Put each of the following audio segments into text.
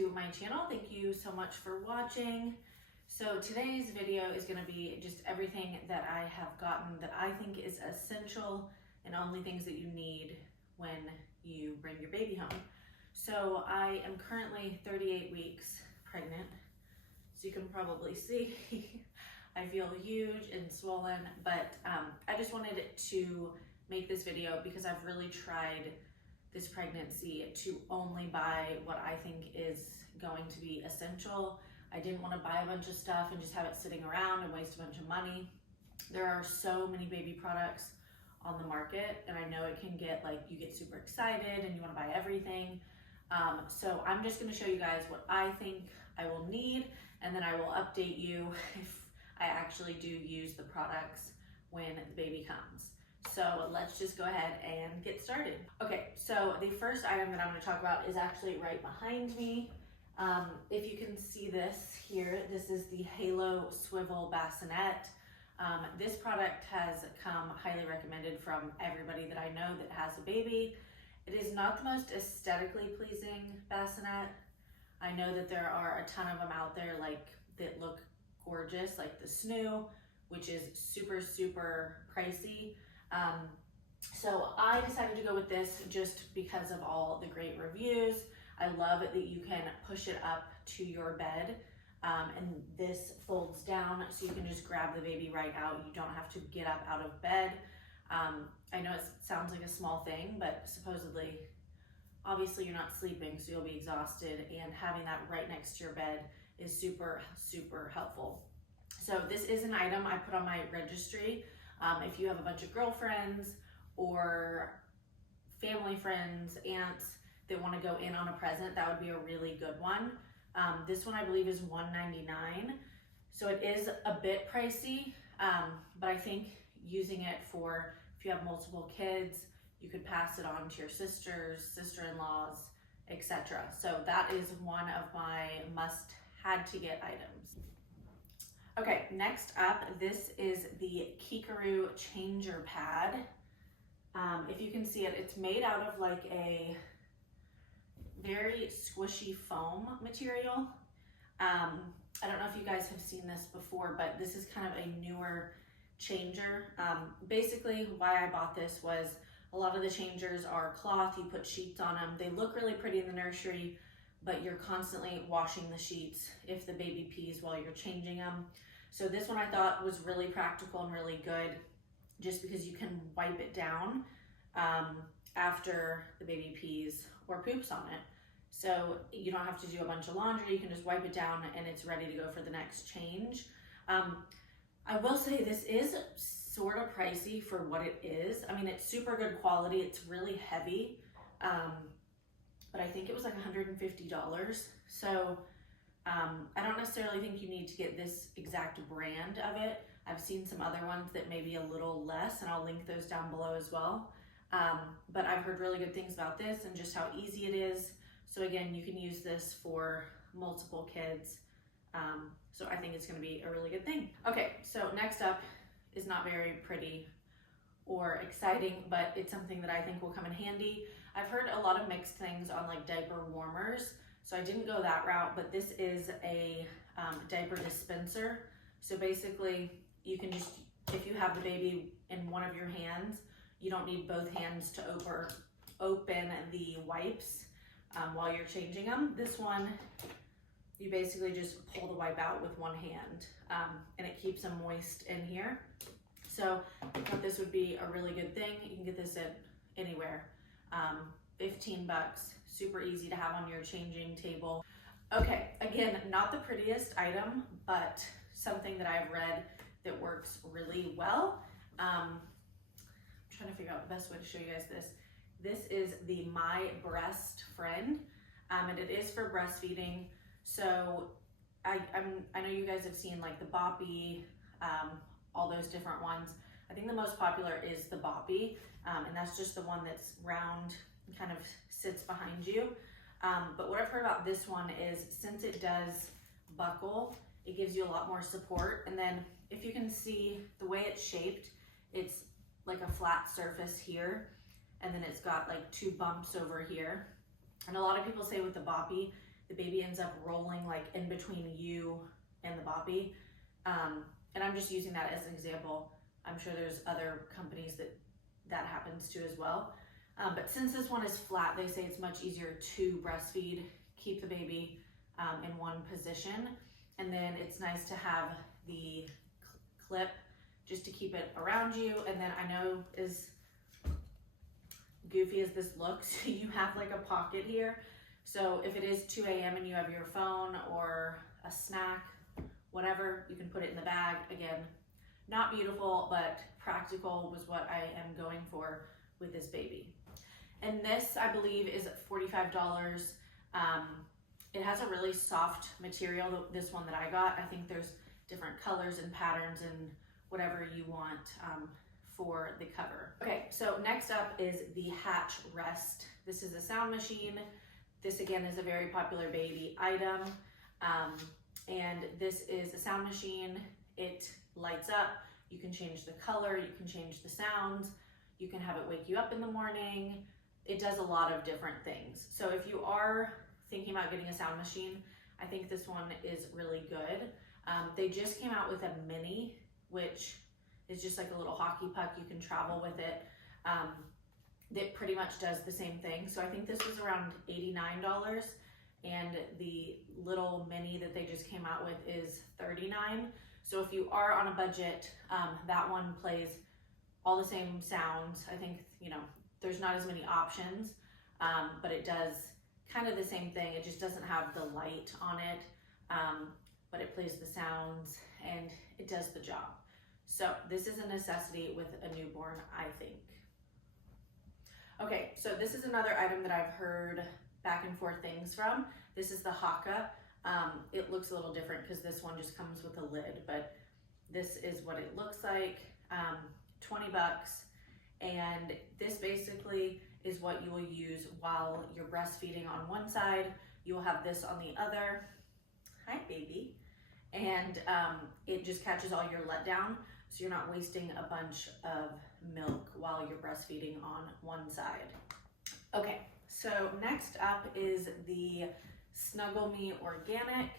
to my channel. Thank you so much for watching. So today's video is going to be just everything that I have gotten that I think is essential and only things that you need when you bring your baby home. So I am currently 38 weeks pregnant, so you can probably see I feel huge and swollen, but I just wanted to make this video because I've really tried this pregnancy to only buy what I think is going to be essential. I didn't want to buy a bunch of stuff and just have it sitting around and waste a bunch of money. There are so many baby products on the market, and I know it can get like, you get super excited and you want to buy everything. So I'm just going to show you guys what I think I will need, and then I will update you if I actually do use the products when the baby comes. So let's just go ahead and get started. Okay, so the first item that I'm going to talk about is actually right behind me. If you can see this here, this is the Halo Swivel Bassinet. This product has come highly recommended from everybody that I know that has a baby. It is not the most aesthetically pleasing bassinet. I know that there are a ton of them out there like that look gorgeous, like the Snuggle, which is super, super pricey. So I decided to go with this just because of all the great reviews. I love it that you can push it up to your bed, and this folds down so you can just grab the baby right out. You don't have to get up out of bed. I know it sounds like a small thing, but supposedly, obviously you're not sleeping, so you'll be exhausted, and having that right next to your bed is super, super helpful. So this is an item I put on my registry. If you have a bunch of girlfriends or family friends, aunts that want to go in on a present, that would be a really good one. This one I believe is $1.99, so it is a bit pricey, but I think using it for, if you have multiple kids, you could pass it on to your sisters, sister-in-laws, etc. So that is one of my had to get items. Okay, next up, this is the Keekaroo changer pad. If you can see it, it's made out of like a very squishy foam material. I don't know if you guys have seen this before, but this is kind of a newer changer. Basically why I bought this was a lot of the changers are cloth, you put sheets on them. They look really pretty in the nursery, but you're constantly washing the sheets if the baby pees while you're changing them. So this one I thought was really practical and really good just because you can wipe it down after the baby pees or poops on it. So you don't have to do a bunch of laundry, you can just wipe it down and it's ready to go for the next change. I will say this is sort of pricey for what it is. I mean, it's super good quality, it's really heavy, but I think it was like $150. So I don't necessarily think you need to get this exact brand of it. I've seen some other ones that may be a little less, and I'll link those down below as well. But I've heard really good things about this and just how easy it is. So again, you can use this for multiple kids. So I think it's gonna be a really good thing. Okay, so next up is not very pretty or exciting, but it's something that I think will come in handy. I've heard a lot of mixed things on like diaper warmers, so I didn't go that route, but this is a diaper dispenser. So basically you can just, if you have the baby in one of your hands, you don't need both hands to open the wipes while you're changing them. This one, you basically just pull the wipe out with one hand, and it keeps them moist in here. So I thought this would be a really good thing. You can get this at anywhere. 15 bucks, super easy to have on your changing table. Okay, again, not the prettiest item, but something that I've read that works really well. I'm trying to figure out the best way to show you guys this. This is the My Brest Friend, and it is for breastfeeding. So I know you guys have seen like the Boppy, all those different ones. I think the most popular is the Boppy, and that's just the one that's round and kind of sits behind you. But what I've heard about this one is since it does buckle, it gives you a lot more support. And then if you can see the way it's shaped, it's like a flat surface here, and then it's got like two bumps over here. And a lot of people say with the Boppy the baby ends up rolling like in between you and the boppy. And I'm just using that as an example. I'm sure there's other companies that happens to as well. But since this one is flat, they say it's much easier to breastfeed, keep the baby in one position. And then it's nice to have the clip just to keep it around you. And then I know, as goofy as this looks, you have like a pocket here. So if it is 2 a.m. and you have your phone or a snack, whatever, you can put it in the bag. Again, not beautiful, but practical was what I am going for with this baby. And this, I believe, is $45. It has a really soft material, this one that I got. I think there's different colors and patterns and whatever you want for the cover. Okay, so next up is the Hatch Rest. This is a sound machine. This again is a very popular baby item. And this is a sound machine. It lights up. You can change the color, you can change the sounds, you can have it wake you up in the morning. It does a lot of different things. So if you are thinking about getting a sound machine, I think this one is really good. They just came out with a mini, which is just like a little hockey puck. You can travel with it. That pretty much does the same thing. So I think this was around $89, and the little mini that they just came out with is $39. So if you are on a budget, that one plays all the same sounds. I think, you know, there's not as many options, but it does kind of the same thing. It just doesn't have the light on it, but it plays the sounds and it does the job. So this is a necessity with a newborn, I think. Okay, so this is another item that I've heard back and forth things from. This is the Haaka. It looks a little different because this one just comes with a lid, but this is what it looks like. 20 bucks. And this basically is what you will use while you're breastfeeding on one side. You will have this on the other. Hi, baby. And it just catches all your letdown, so you're not wasting a bunch of milk while you're breastfeeding on one side. Okay, so next up is the Snuggle Me Organic.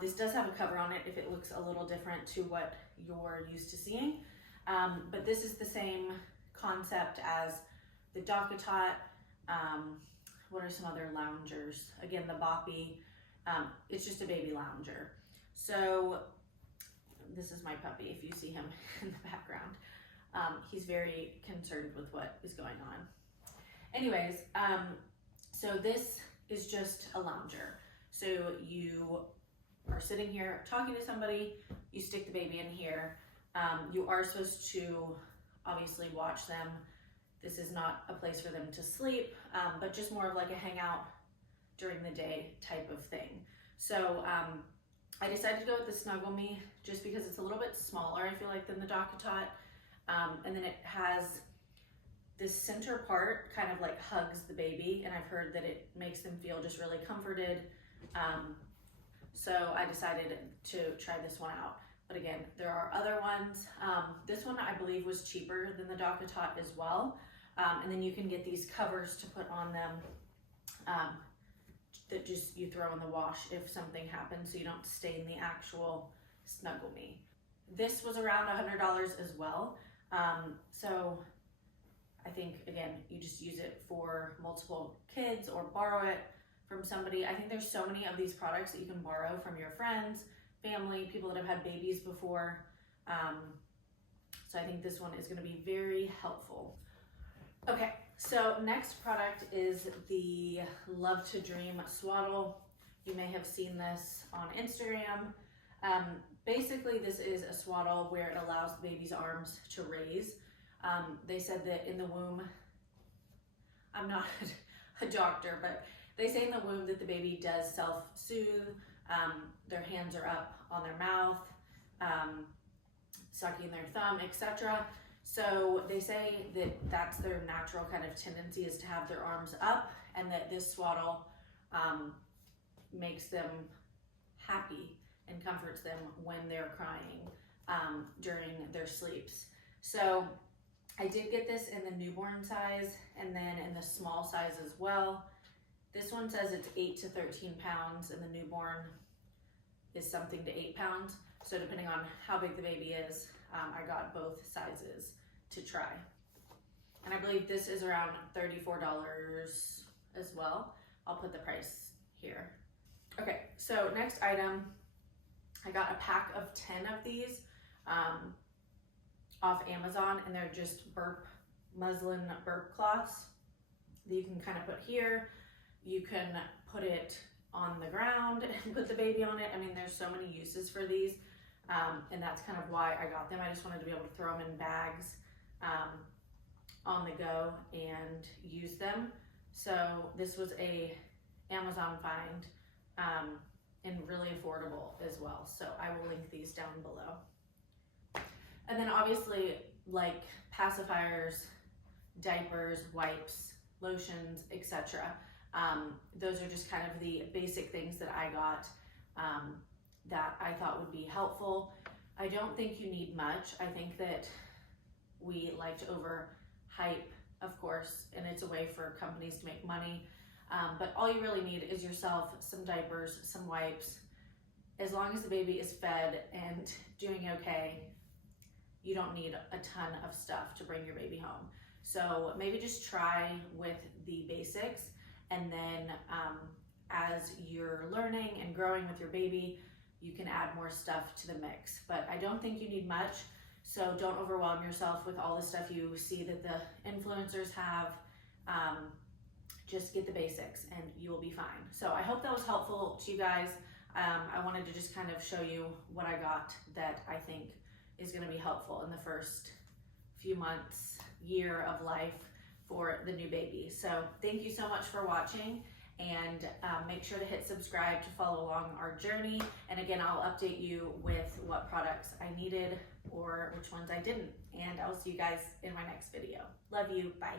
This does have a cover on it if it looks a little different to what you're used to seeing. But this is the same concept as the DockATot. What are some other loungers? Again, the Boppy. It's just a baby lounger. So this is my puppy, if you see him in the background. He's very concerned with what is going on. Anyways, so this is just a lounger. So you are sitting here talking to somebody, you stick the baby in here. You are supposed to obviously watch them. This is not a place for them to sleep, but just more of like a hangout during the day type of thing. So I decided to go with the Snuggle Me just because it's a little bit smaller, I feel like, than the DockATot. And then it has this center part kind of like hugs the baby, and I've heard that it makes them feel just really comforted. So I decided to try this one out. But again, there are other ones. This one I believe was cheaper than the DockATot as well. And then you can get these covers to put on them that just you throw in the wash if something happens, so you don't stain the actual Snuggle Me. This was around $100 as well. So I think, again, you just use it for multiple kids or borrow it from somebody. I think there's so many of these products that you can borrow from your friends, family, people that have had babies before. So I think this one is going to be very helpful. Okay, so next product is the Love to Dream Swaddle. You may have seen this on Instagram. Basically, this is a swaddle where it allows the baby's arms to raise. They said that in the womb, I'm not a doctor, but they say in the womb that the baby does self-soothe. Their hands are up on their mouth, sucking their thumb, etc. So they say that that's their natural kind of tendency, is to have their arms up, and that this swaddle makes them happy and comforts them when they're crying during their sleeps. So I did get this in the newborn size and then in the small size as well. This one says it's 8 to 13 pounds and the newborn is something to 8 pounds. So depending on how big the baby is, I got both sizes to try. And I believe this is around $34 as well. I'll put the price here. Okay, so next item, I got a pack of 10 of these off Amazon, and they're just Burp, muslin burp cloths that you can kind of put here. You can put it on the ground and put the baby on it. I mean, there's so many uses for these, and that's kind of why I got them. I just wanted to be able to throw them in bags on the go and use them. So this was a Amazon find, and really affordable as well. So I will link these down below. And then obviously, like pacifiers, diapers, wipes, lotions, etc. Those are just kind of the basic things that I got that I thought would be helpful. I don't think you need much. I think that we like to overhype, of course, and it's a way for companies to make money. But all you really need is yourself, some diapers, some wipes. As long as the baby is fed and doing okay, you don't need a ton of stuff to bring your baby home. So maybe just try with the basics, and then as you're learning and growing with your baby, you can add more stuff to the mix. But I don't think you need much, so don't overwhelm yourself with all the stuff you see that the influencers have. Just get the basics and you will be fine. So I hope that was helpful to you guys. I wanted to just kind of show you what I got that I think is going to be helpful in the first few months, year of life for the new baby. So thank you so much for watching, and make sure to hit subscribe to follow along our journey. And again, I'll update you with what products I needed or which ones I didn't. And I'll see you guys in my next video. Love you. Bye.